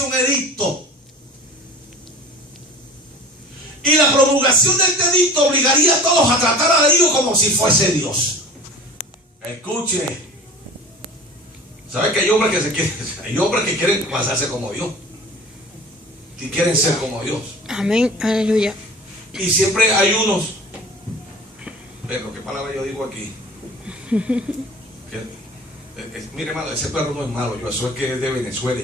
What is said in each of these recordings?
establece un edicto. Y la promulgación de este edicto obligaría a todos a tratar a Darío como si fuese Dios. Escuche. ¿Sabe que hay hombres que quieren pasarse como Dios? Que quieren ser como Dios. Amén, aleluya. Y siempre hay unos. Pero qué palabra yo digo aquí. Mire, hermano, ese perro no es malo. Eso es que es de Venezuela.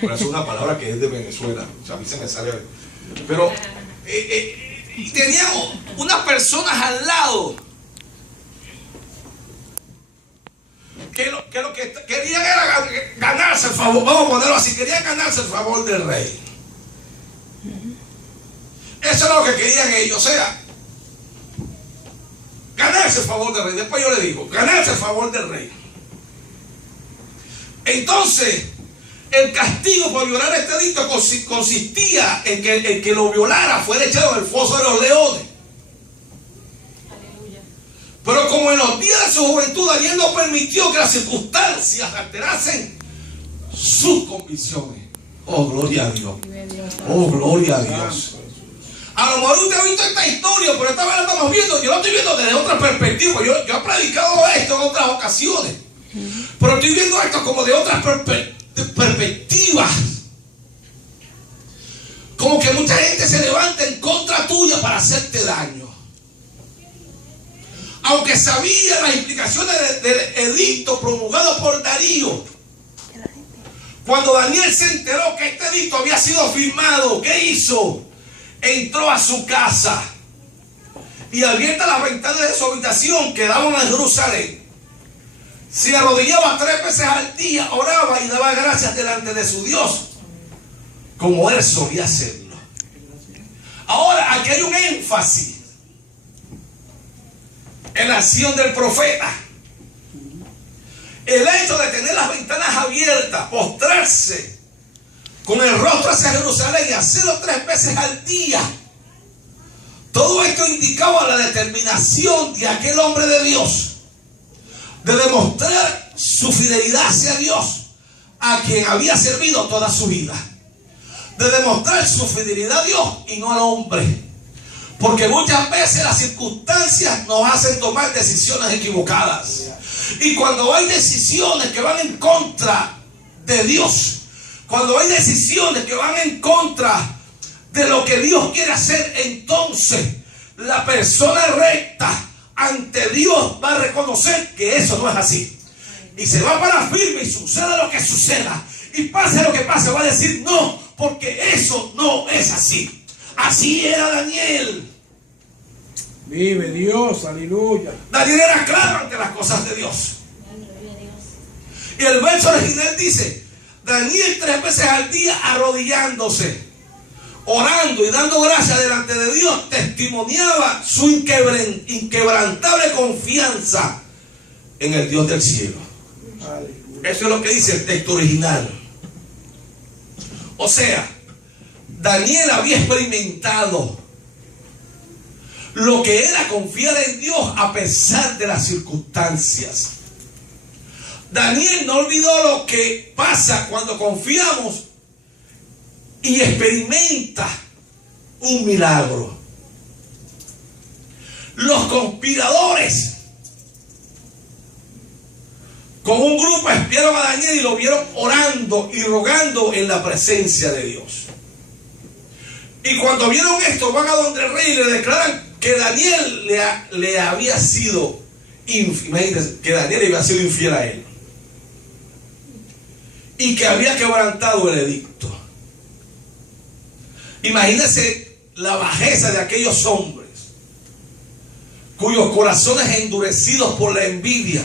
Pero es una palabra que es de Venezuela. O sea, a mí se me sale. Pero tenía unas personas al lado que lo que querían era ganarse el favor. Vamos a ponerlo así: querían ganarse el favor del rey. Eso es lo que querían ellos. O sea, ganarse el favor del rey. Después yo le digo, ganarse el favor del rey. Entonces, el castigo por violar este edicto consistía en que el que lo violara fuera echado en el foso de los leones. Aleluya. Pero como en los días de su juventud Daniel no permitió que las circunstancias alterasen sus convicciones. Oh, gloria a Dios. Oh, gloria a Dios. A lo mejor usted ha visto esta historia, pero esta vez la estamos viendo. Yo lo estoy viendo desde otra perspectiva. Yo he predicado esto en otras ocasiones, pero estoy viendo esto como de otras perspectivas. Como que mucha gente se levanta en contra tuya para hacerte daño, aunque sabía las implicaciones del edicto promulgado por Darío. Cuando Daniel se enteró que este edicto había sido firmado, ¿qué hizo? Entró a su casa y, abierta las ventanas de su habitación que daban a Jerusalén, se arrodillaba 3 veces al día, oraba y daba gracias delante de su Dios, como él solía hacerlo. Ahora, aquí hay un énfasis en la acción del profeta. El hecho de tener las ventanas abiertas, postrarse con el rostro hacia Jerusalén y hacerlo 3 veces al día, todo esto indicaba la determinación de aquel hombre de Dios de demostrar su fidelidad hacia Dios, a quien había servido toda su vida. De demostrar su fidelidad a Dios y no al hombre. Porque muchas veces las circunstancias nos hacen tomar decisiones equivocadas. Y cuando hay decisiones que van en contra de Dios, cuando hay decisiones que van en contra de lo que Dios quiere hacer, entonces la persona recta ante Dios va a reconocer que eso no es así. Y se va para firme, y suceda lo que suceda, y pase lo que pase, va a decir no, porque eso no es así. Así era Daniel. Vive Dios, aleluya. Daniel era claro ante las cosas de Dios. Y el verso original dice: Daniel 3 veces al día arrodillándose, orando y dando gracias delante de Dios, testimoniaba su inquebrantable confianza en el Dios del cielo. Aleluya. Eso es lo que dice el texto original. O sea, Daniel había experimentado lo que era confiar en Dios a pesar de las circunstancias. Daniel no olvidó lo que pasa cuando confiamos y experimenta un milagro. Los conspiradores con un grupo espiaron a Daniel y lo vieron orando y rogando en la presencia de Dios. Y cuando vieron esto, van a donde el rey y le declaran que Daniel le había sido infiel, que Daniel había sido infiel a él y que había quebrantado el edicto. Imagínense la bajeza de aquellos hombres cuyos corazones endurecidos por la envidia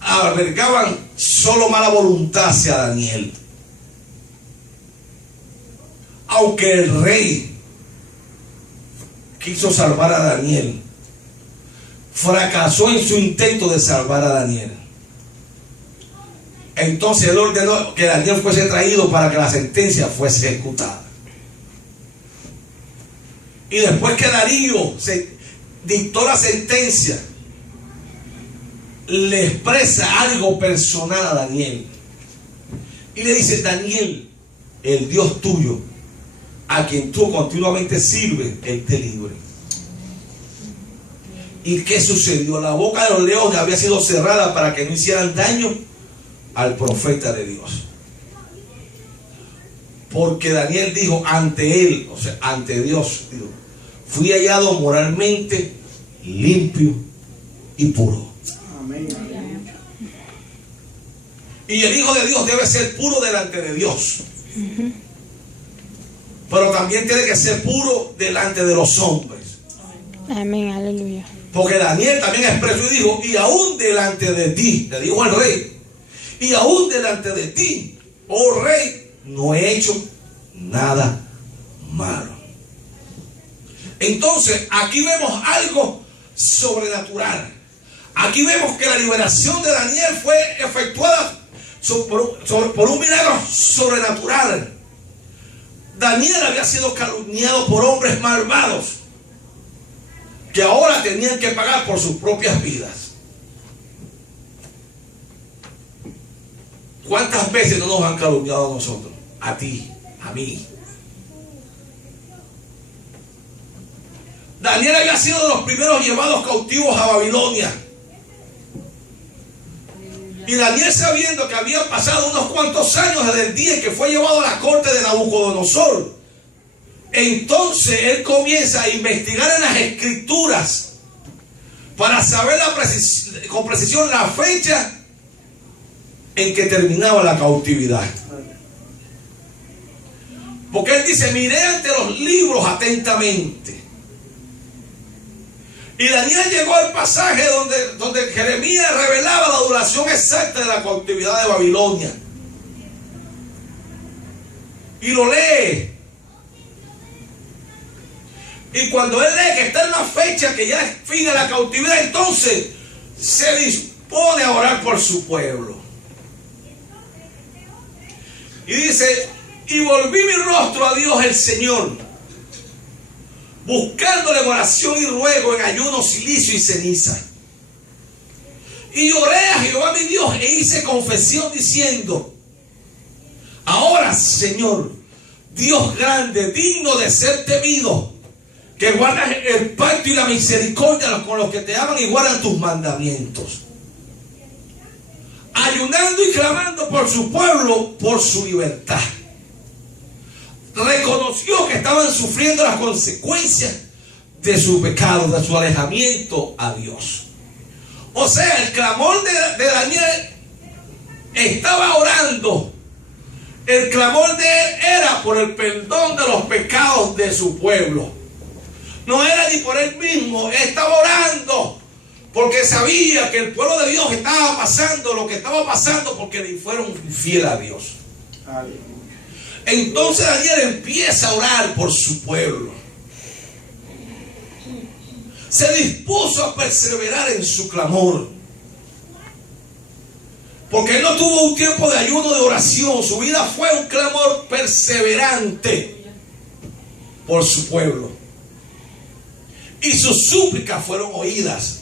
albergaban solo mala voluntad hacia Daniel. Aunque el rey quiso salvar a Daniel, fracasó en su intento de salvar a Daniel. Entonces él ordenó que Daniel fuese traído para que la sentencia fuese ejecutada. Y después que Darío se dictó la sentencia, le expresa algo personal a Daniel. y le dice: Daniel, el Dios tuyo, a quien tú continuamente sirves, Él te libre. ¿Y qué sucedió? La boca de los leones había sido cerrada para que no hicieran daño al profeta de Dios. Porque Daniel dijo ante él, o sea, ante Dios, dijo: fui hallado moralmente limpio y puro. Amén. Y el Hijo de Dios debe ser puro delante de Dios. Pero también tiene que ser puro delante de los hombres. Amén, aleluya. Porque Daniel también expresó y dijo: y aún delante de ti, le dijo al rey, y aún delante de ti, oh rey, no he hecho nada malo. Entonces, aquí vemos algo sobrenatural. Aquí vemos que la liberación de Daniel fue efectuada por un milagro sobrenatural. Daniel había sido calumniado por hombres malvados que ahora tenían que pagar por sus propias vidas. ¿Cuántas veces no nos han calumniado a nosotros? A ti, a mí. Daniel había sido de los primeros llevados cautivos a Babilonia. Y Daniel, sabiendo que habían pasado unos cuantos años desde el día en que fue llevado a la corte de Nabucodonosor, entonces él comienza a investigar en las escrituras para saber con precisión la fecha en que terminaba la cautividad. Porque él dice: miré ante los libros atentamente. Y Daniel llegó al pasaje donde Jeremías revelaba la duración exacta de la cautividad de Babilonia. Y lo lee. Y cuando él lee que está en la fecha que ya es fin de la cautividad, entonces se dispone a orar por su pueblo. Y dice: y volví mi rostro a Dios el Señor, buscándole en oración y ruego, en ayuno, silicio y ceniza. Y oré a Jehová mi Dios e hice confesión diciendo: ahora, Señor, Dios grande, digno de ser temido, que guardas el pacto y la misericordia con los que te aman y guardan tus mandamientos, ayunando y clamando por su pueblo, por su libertad. Reconoció que estaban sufriendo las consecuencias de su pecado, de su alejamiento a Dios. O sea, el clamor de Daniel estaba orando. El clamor de él era por el perdón de los pecados de su pueblo. No era ni por él mismo, él estaba orando porque sabía que el pueblo de Dios estaba pasando lo que estaba pasando porque le fueron infieles a Dios. Aleluya. Entonces Daniel empieza a orar por su pueblo. Se dispuso a perseverar en su clamor. Porque él no tuvo un tiempo de ayuno, de oración. Su vida fue un clamor perseverante por su pueblo. Y sus súplicas fueron oídas.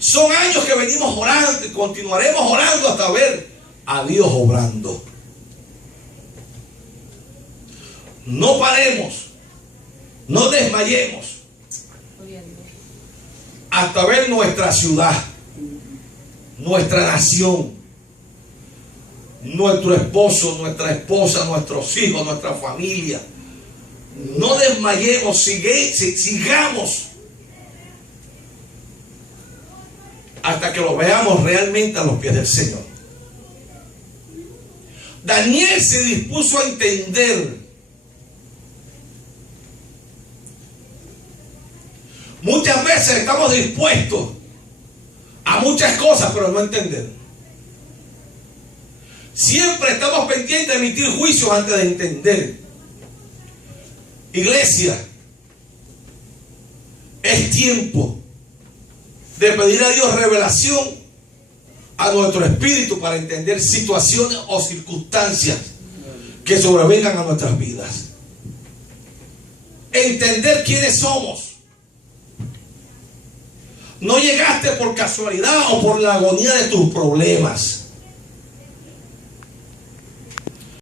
Son años que venimos orando y continuaremos orando hasta ver a Dios obrando. No paremos, no desmayemos hasta ver nuestra ciudad, nuestra nación, nuestro esposo, nuestra esposa, nuestros hijos, nuestra familia. No desmayemos, sigamos hasta que lo veamos realmente a los pies del Señor. Daniel se dispuso a entender. Muchas veces estamos dispuestos a muchas cosas, pero no entender. Siempre estamos pendientes de emitir juicios antes de entender. Iglesia, es tiempo de pedir a Dios revelación a nuestro espíritu para entender situaciones o circunstancias que sobrevengan a nuestras vidas. Entender quiénes somos. No llegaste por casualidad o por la agonía de tus problemas.